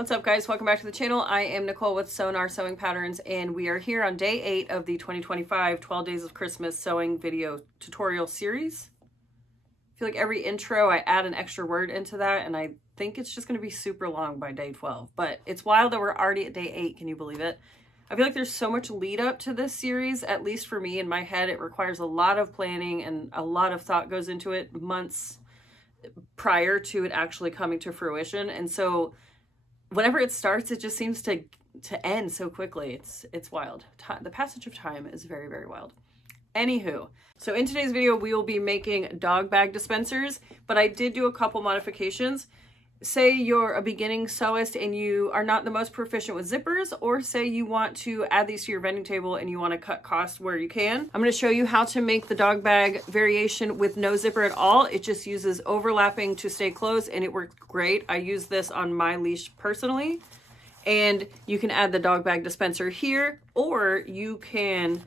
What's up, guys? Welcome back to the channel. I am Nicole with SewGnar Sewing Patterns, and we are here on day 8 of the 2025 12 Days of Christmas Sewing video tutorial series. I feel like every intro I add an extra word into that, and I think it's just going to be super long by day 12. But it's wild that we're already at day 8. Can you believe it? I feel like there's so much lead up to this series, at least for me in my head. It requires a lot of planning and a lot of thought goes into it months prior to it actually coming to fruition. And so whenever it starts, it just seems to end so quickly. It's wild. The passage of time is very, very wild. Anywho, so in today's video, we will be making dog bag dispensers, but I did do a couple modifications. Say you're a beginning sewist and you are not the most proficient with zippers, or say you want to add these to your vending table and you want to cut costs where you can. I'm going to show you how to make the dog bag variation with no zipper at all. It just uses overlapping to stay closed, and it worked great. I use this on my leash personally, and you can add the dog bag dispenser here, or you can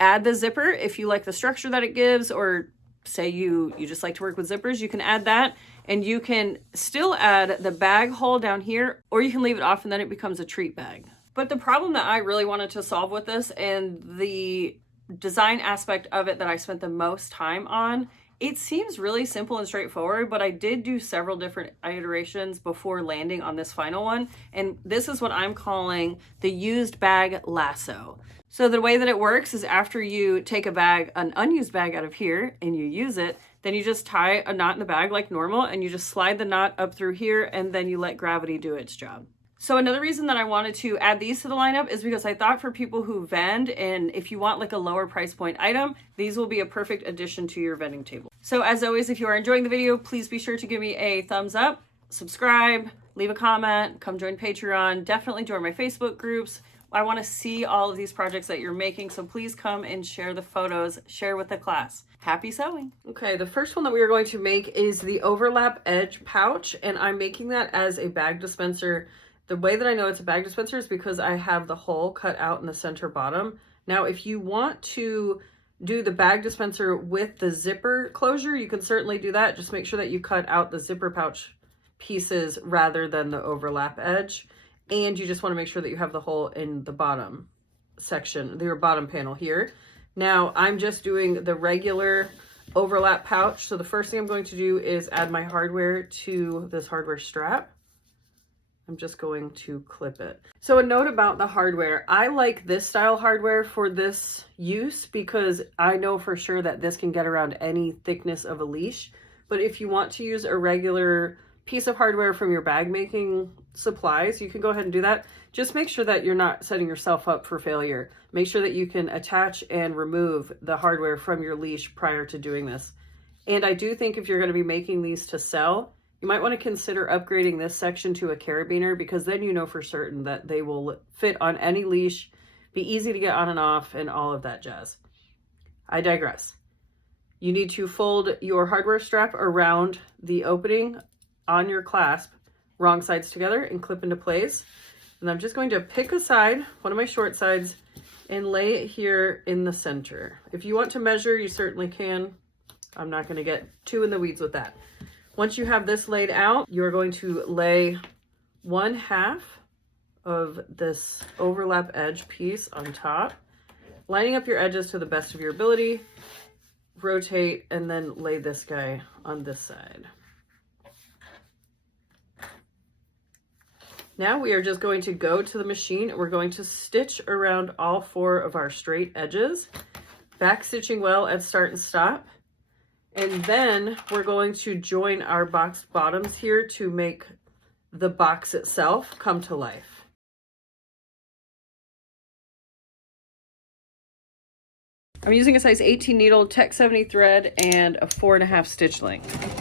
add the zipper if you like the structure that it gives, or say you just like to work with zippers, you can add that. And you can still add the bag hole down here, or you can leave it off and then it becomes a treat bag. But the problem that I really wanted to solve with this, and the design aspect of it that I spent the most time on, it seems really simple and straightforward, but I did do several different iterations before landing on this final one. And this is what I'm calling the used bag lasso. So the way that it works is after you take an unused bag out of here and you use it, then you just tie a knot in the bag like normal, and you just slide the knot up through here, and then you let gravity do its job. So another reason that I wanted to add these to the lineup is because I thought for people who vend, and if you want like a lower price point item, these will be a perfect addition to your vending table. So as always, if you are enjoying the video, please be sure to give me a thumbs up, subscribe, leave a comment, come join Patreon, definitely join my Facebook groups. I want to see all of these projects that you're making, so please come and share the photos, share with the class. Happy sewing. Okay, the first one that we are going to make is the overlap edge pouch, and I'm making that as a bag dispenser. The way that I know it's a bag dispenser is because I have the hole cut out in the center bottom. Now, if you want to do the bag dispenser with the zipper closure, you can certainly do that. Just make sure that you cut out the zipper pouch pieces rather than the overlap edge. And you just want to make sure that you have the hole in the bottom section, your bottom panel here. Now I'm just doing the regular overlap pouch. So the first thing I'm going to do is add my hardware to this hardware strap. I'm just going to clip it. So a note about the hardware, I like this style hardware for this use because I know for sure that this can get around any thickness of a leash. But if you want to use a regular piece of hardware from your bag making supplies, you can go ahead and do that. Just make sure that you're not setting yourself up for failure. Make sure that you can attach and remove the hardware from your leash prior to doing this. And I do think if you're going to be making these to sell, you might want to consider upgrading this section to a carabiner, because then you know for certain that they will fit on any leash, be easy to get on and off, and all of that jazz. I digress. You need to fold your hardware strap around the opening on your clasp, wrong sides together, and clip into place. And I'm just going to pick a side, one of my short sides, and lay it here in the center. If you want to measure, you certainly can. I'm not going to get too in the weeds with that. Once you have this laid out, you're going to lay 1/2 of this overlap edge piece on top, lining up your edges to the best of your ability, rotate, and then lay this guy on this side. Now we are just going to go to the machine. We're going to stitch around all 4 of our straight edges, back stitching well at start and stop. And then we're going to join our boxed bottoms here to make the box itself come to life. I'm using a size 18 needle, Tech 70 thread, and a 4.5 stitch length.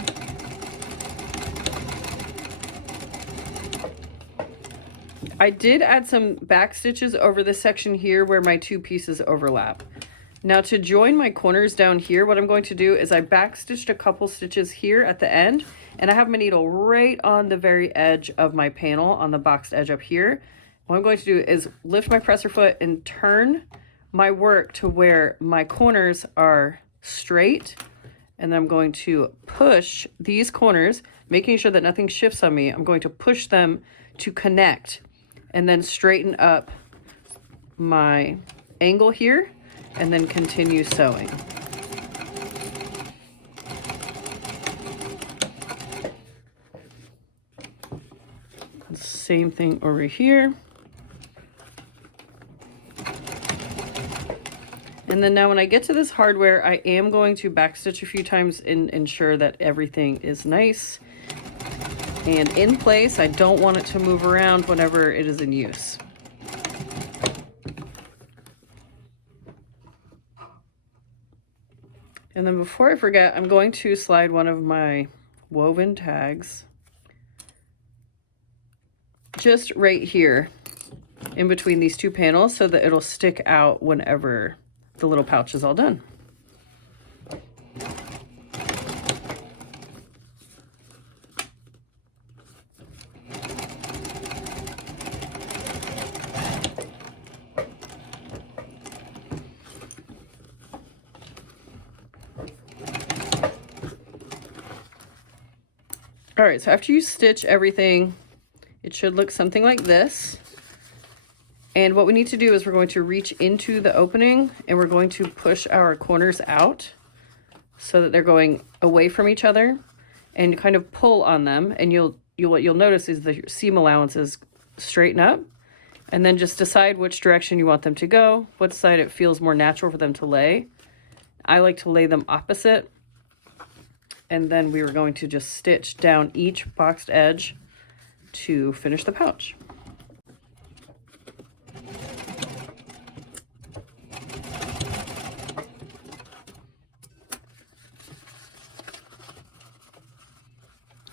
I did add some back stitches over this section here where my 2 pieces overlap. Now to join my corners down here, what I'm going to do is I back stitched a couple stitches here at the end, and I have my needle right on the very edge of my panel on the boxed edge up here. What I'm going to do is lift my presser foot and turn my work to where my corners are straight, and then I'm going to push these corners making sure that nothing shifts on me, I'm going to push them to connect and then straighten up my angle here and then continue sewing. Same thing over here. And then now when I get to this hardware, I am going to backstitch a few times and ensure that everything is nice and in place. I don't want it to move around whenever it is in use. And then before I forget, I'm going to slide one of my woven tags just right here in between these two panels so that it'll stick out whenever the little pouch is all done. All right, so after you stitch everything, it should look something like this. And what we need to do is we're going to reach into the opening and we're going to push our corners out so that they're going away from each other and kind of pull on them. And what you'll notice is the seam allowances straighten up, and then just decide which direction you want them to go, what side it feels more natural for them to lay. I like to lay them opposite. And then we were going to just stitch down each boxed edge to finish the pouch.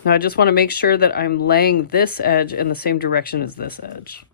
Now I just want to make sure that I'm laying this edge in the same direction as this edge.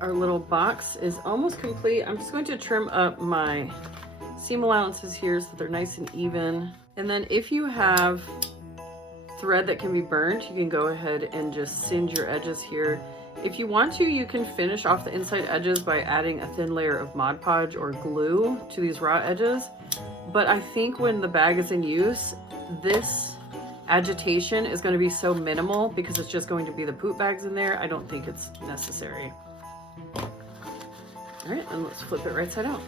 Our little box is almost complete. I'm just going to trim up my seam allowances here so they're nice and even. And then if you have thread that can be burned, you can go ahead and just singe your edges here. If you want to, you can finish off the inside edges by adding a thin layer of Mod Podge or glue to these raw edges. But I think when the bag is in use, this agitation is going to be so minimal because it's just going to be the poop bags in there. I don't think it's necessary. All right, and let's flip it right side out.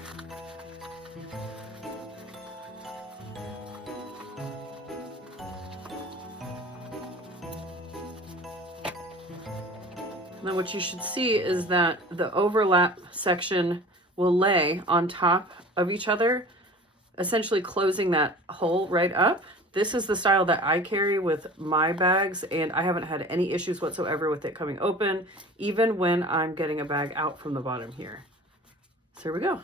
Now what you should see is that the overlap section will lay on top of each other, essentially closing that hole right up. This is the style that I carry with my bags, and I haven't had any issues whatsoever with it coming open, even when I'm getting a bag out from the bottom here. So here we go.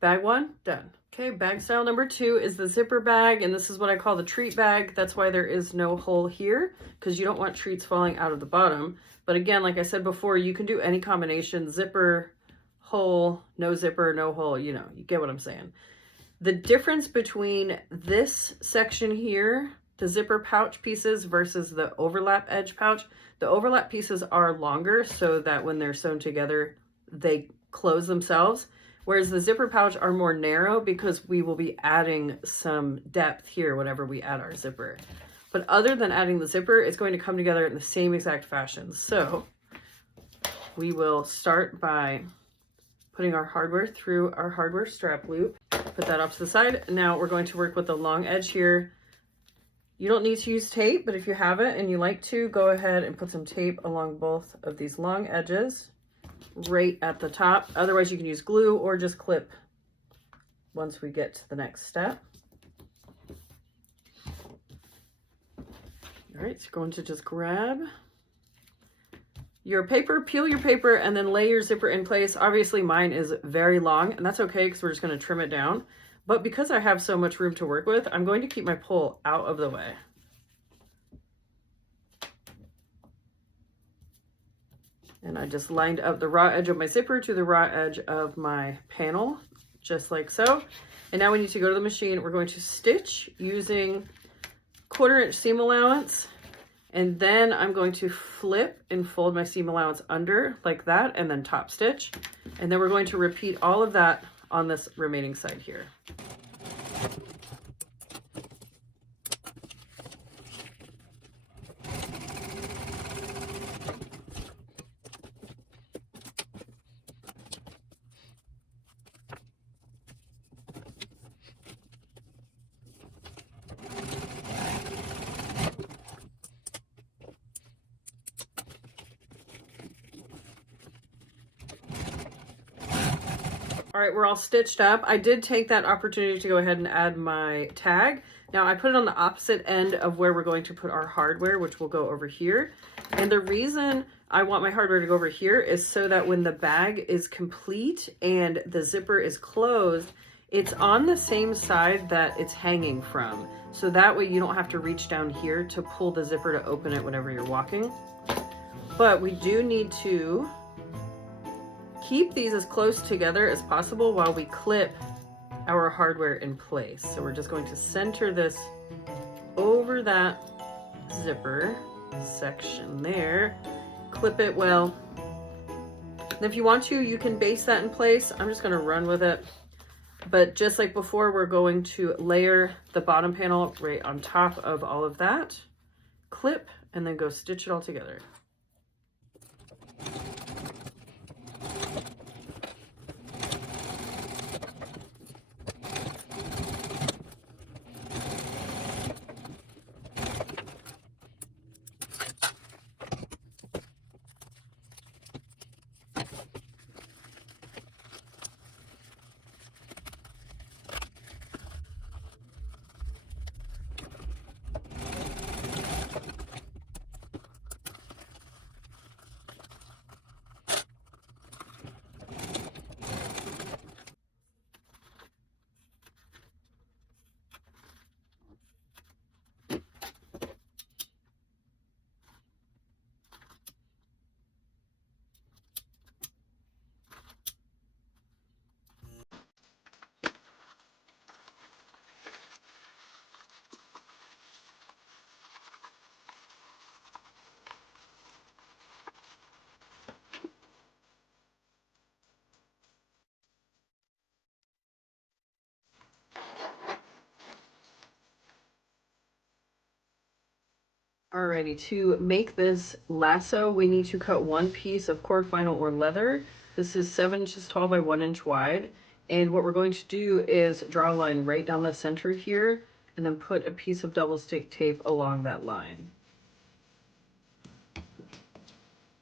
Bag one, done. Okay, bag style number 2 is the zipper bag, and this is what I call the treat bag. That's why there is no hole here, because you don't want treats falling out of the bottom. But again, like I said before, you can do any combination: zipper, hole, no zipper, no hole, you know, you get what I'm saying. The difference between this section here, the zipper pouch pieces, versus the overlap edge pouch, the overlap pieces are longer so that when they're sewn together, they close themselves. Whereas the zipper pouch are more narrow because we will be adding some depth here whenever we add our zipper. But other than adding the zipper, it's going to come together in the same exact fashion. So we will start by putting our hardware through our hardware strap loop. Put that off to the side. Now we're going to work with the long edge here. You don't need to use tape, but if you have it and you like to, go ahead and put some tape along both of these long edges right at the top. Otherwise you can use glue or just clip once we get to the next step. All right, so you're going to just grab your paper, peel your paper, and then lay your zipper in place. Obviously mine is very long, and that's okay because we're just going to trim it down. But because I have so much room to work with, I'm going to keep my pole out of the way. And I just lined up the raw edge of my zipper to the raw edge of my panel, just like so. And now we need to go to the machine. We're going to stitch using 1/4 inch seam allowance. And then I'm going to flip and fold my seam allowance under like that, and then top stitch. And then we're going to repeat all of that on this remaining side here. All right, we're all stitched up. I did take that opportunity to go ahead and add my tag. Now I put it on the opposite end of where we're going to put our hardware, which will go over here. And the reason I want my hardware to go over here is so that when the bag is complete and the zipper is closed, it's on the same side that it's hanging from. So that way you don't have to reach down here to pull the zipper to open it whenever you're walking. But we do need to keep these as close together as possible while we clip our hardware in place. So we're just going to center this over that zipper section there, clip it well. And if you want to, you can base that in place. I'm just going to run with it. But just like before, we're going to layer the bottom panel right on top of all of that, clip, and then go stitch it all together. Alrighty, to make this lasso, we need to cut one piece of cord vinyl or leather. This is 7 inches tall by 1 inch wide. And what we're going to do is draw a line right down the center here, and then put a piece of double stick tape along that line.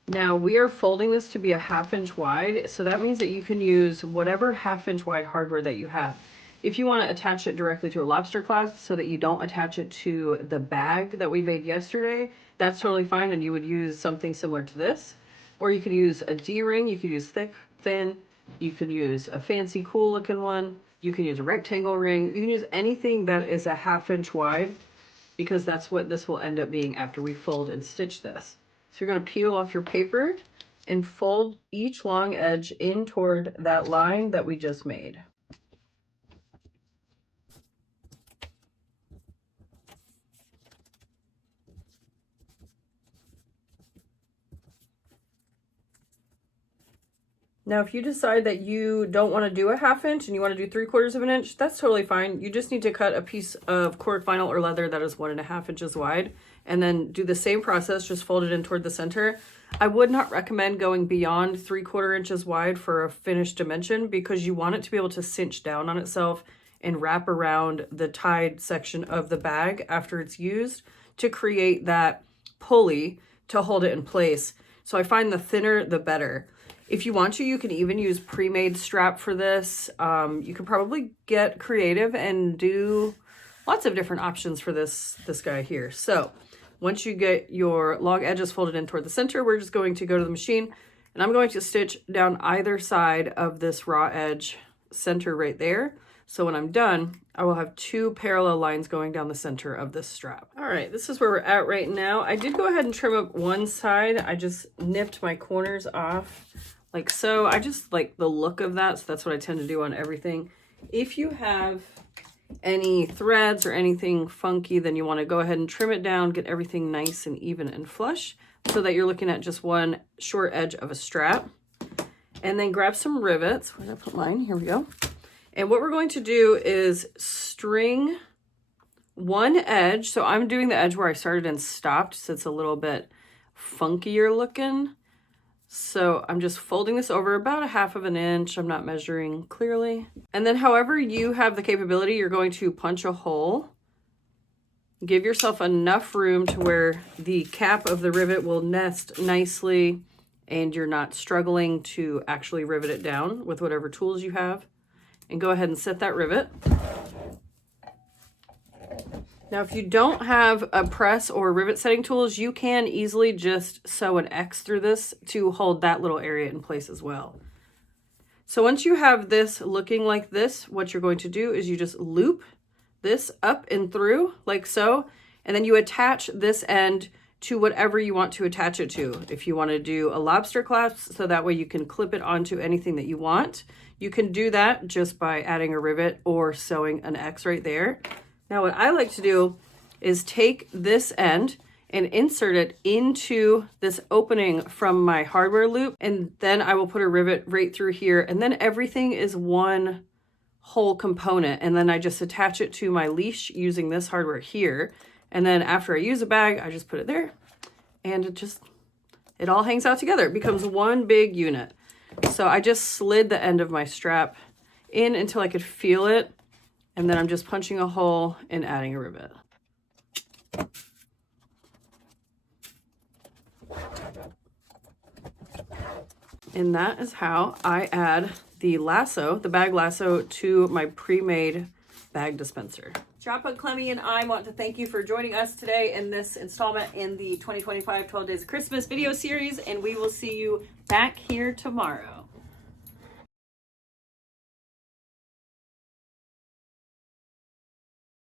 Now we are folding this to be a 1/2 inch wide, so that means that you can use whatever 1/2 inch wide hardware that you have. If you want to attach it directly to a lobster clasp so that you don't attach it to the bag that we made yesterday, that's totally fine, and you would use something similar to this. Or you could use a D-ring, you could use thick, thin, you could use a fancy cool looking one, you can use a rectangle ring, you can use anything that is a 1/2 inch wide, because that's what this will end up being after we fold and stitch this. So you're going to peel off your paper and fold each long edge in toward that line that we just made. Now, if you decide that you don't want to do a 1/2 inch and you want to do 3/4 of an inch, that's totally fine. You just need to cut a piece of cord vinyl or leather that is 1 1/2 inches wide, and then do the same process, just fold it in toward the center. I would not recommend going beyond 3/4 inches wide for a finished dimension, because you want it to be able to cinch down on itself and wrap around the tied section of the bag after it's used to create that pulley to hold it in place. So I find the thinner, the better. If you want to, you can even use pre-made strap for this. You could probably get creative and do lots of different options for this guy here. So once you get your long edges folded in toward the center, we're just going to go to the machine, and I'm going to stitch down either side of this raw edge center right there. So when I'm done, I will have 2 parallel lines going down the center of this strap. All right, this is where we're at right now. I did go ahead and trim up one side. I just nipped my corners off like so. I just like the look of that, so that's what I tend to do on everything. If you have any threads or anything funky, then you want to go ahead and trim it down, get everything nice and even and flush so that you're looking at just one short edge of a strap. And then grab some rivets. Where did I put mine? Here we go. And what we're going to do is string one edge. So I'm doing the edge where I started and stopped, so it's a little bit funkier looking. So I'm just folding this over about 1/2 inch. I'm not measuring clearly. And then however you have the capability, you're going to punch a hole. Give yourself enough room to where the cap of the rivet will nest nicely and you're not struggling to actually rivet it down with whatever tools you have. And go ahead and set that rivet. Now, if you don't have a press or rivet setting tools, you can easily just sew an X through this to hold that little area in place as well. So once you have this looking like this, what you're going to do is you just loop this up and through like so, and then you attach this end to whatever you want to attach it to. If you want to do a lobster clasp, so that way you can clip it onto anything that you want, you can do that just by adding a rivet or sewing an X right there. Now what I like to do is take this end and insert it into this opening from my hardware loop, and then I will put a rivet right through here, and then everything is one whole component, and then I just attach it to my leash using this hardware here. And then after I use a bag, I just put it there and it all hangs out together. It becomes one big unit. So I just slid the end of my strap in until I could feel it. And then I'm just punching a hole and adding a rivet. And that is how I add the lasso, the bag lasso, to my pre-made bag dispenser. Shoppa, Clemmy, and I want to thank you for joining us today in this installment in the 2025 12 Days of Christmas video series, and we will see you back here tomorrow.